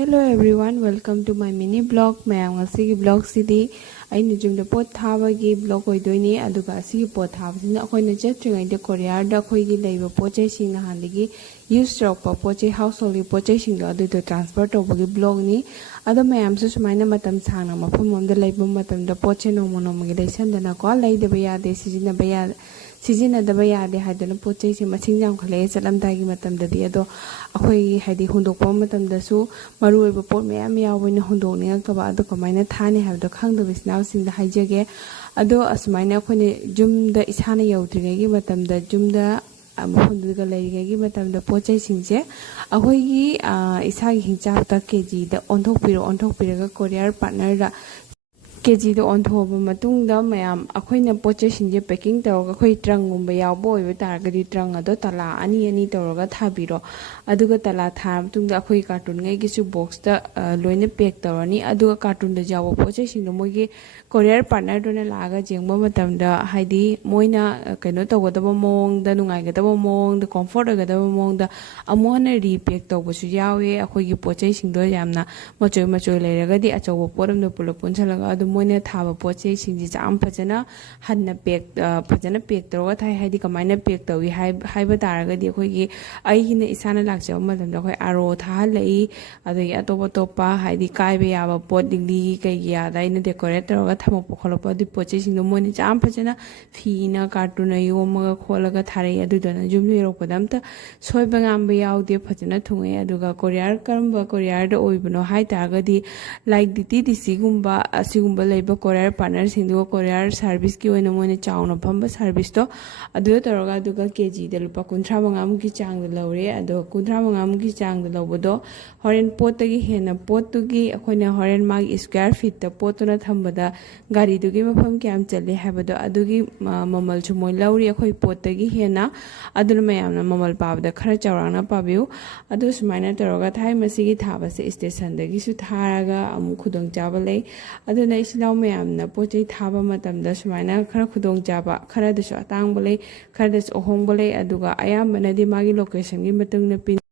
Hello everyone, welcome to my mini blog. Mayam ngasi blog sidi ai nujum pot thaba gi blog oidoini aduga asi pot thaba sina akoina chatringai de courier da khoi gi leiba poche sing na handigi use stock pa poche household gi poche sing da adu to transfer to gi blog ni ado mayam su sumaina matam sangna mafam mom da leiba matam da poche no mono gi leisan da na ko leida ba ya de sijina ba ya सिजिनदबा यादे हाइदना पोचै से मसिंग जाम खले चलमदागी मतमददि अदो अखोई हाइदि हुंदोकपा मतमदसु मरुओइबा pot मयाम यावबैना हुंदोकनिंगकबा अदो कमाइना थाने हाबदो खंगदबसिनाव सिंदा हाइजगे अदो असुमाइना अखोइने जुमदा इसाना यौद्रिगैगी मतमदा जुमदा हुंदुगा लैरिगैगी मतमदा पोचै सिंगसे अखोइगी इसागी हिंचाबता केजीदा ओंथोकपिरगा courier partner दा KG दो ओंथोब मतुंगदा मयाम अखोइना पोचे सिंजे packing तौरगा अखोइ ट्रंगगुंबा यावबो ओइबा तारगदि ट्रंग अदो तला अनि तौरगा थाबिरो अदुगा तला था मतुंगदा अखोइ कार्टून गैगिसु बॉक्स दा लोइना पैक तौरनी अदुगा कार्टून दा जावो पोचे सिंदो मोइगी कोरियर पार्टनर दोना लागा जेंगबा मतमदा हाइदि मोइना कैनो तौगदबा मोंगदा नुंगाइगदबा मोंगदा कंफर्ट ओइगदबा मोंगदा अमोहना रीपैक तौबसु यावे अखोइगी पोचे सिंदो यामना मचोय लेरगदि अचौबा पोरमदो पुलो पुनसलगा अदु मोइना थाबा पोचे सिंजी जाम फजना हन्ना पैक तौरगा थाइ हाइदि कमाइना पैक तौगी हाइबा तारगदि अखोइगी आइगिना इसाना लाक्चबा मतमदा अखोइ आरो थाहलई अदगी अतोपा हाइदि काइबा याबा पोट लिंगली कैगी यादा इना डेकोरेट तौरगा थमोप खोलप अदु पोचे सिंदो मोइना जाम फजना फीना कार्टून योमगा खोलगा थारै अदुदना जुमनि रोकपदा अमता सोइबा गामबा यावदे फजना थुंगै अदुगा कोरियर करम्बा कोरियर दा ओइबनो हाइ तारगदि लाइक DTDC गुम्बा असिगुम्बा लैबा कोरियर पार्टनर सिंदो कोरियर सर्विस की ओइना मोइना चाउना फम्बा सर्विस तो अदु तौरगा अदुगा केजी दा लुपा 35 मुकी चांग दा लौरे अदो 35 मुकी चांग दा लौबदो होरेन पोतगी हेना पोतुगी अखोइना होरेन मागी स्क्वायर फीट दा पोतुना थम्बदा गाड़ी दुगी मफम क्याम चले हाबदो अदुगी ममल छु मोइ लौरी अखोइ पोतगी हेना अदुना मयामना ममल पाबदा खरा चौरांगना पाबिउ अदु सुमाइना तौरगा थाइ मसिगी थाबसे स्टेशन दगी सु थारागा अमु खुदोंग चाबा लै अदुना इसिलाउ मयामना पोचै थाबा मतमदा सुमाइना खरा खुदोंग चाबा खरा दसु अतांग बलै खरा दसु अहोंग बलै अदुगा अयामबनादि मागी लोकेशन गी मतुंगना पिन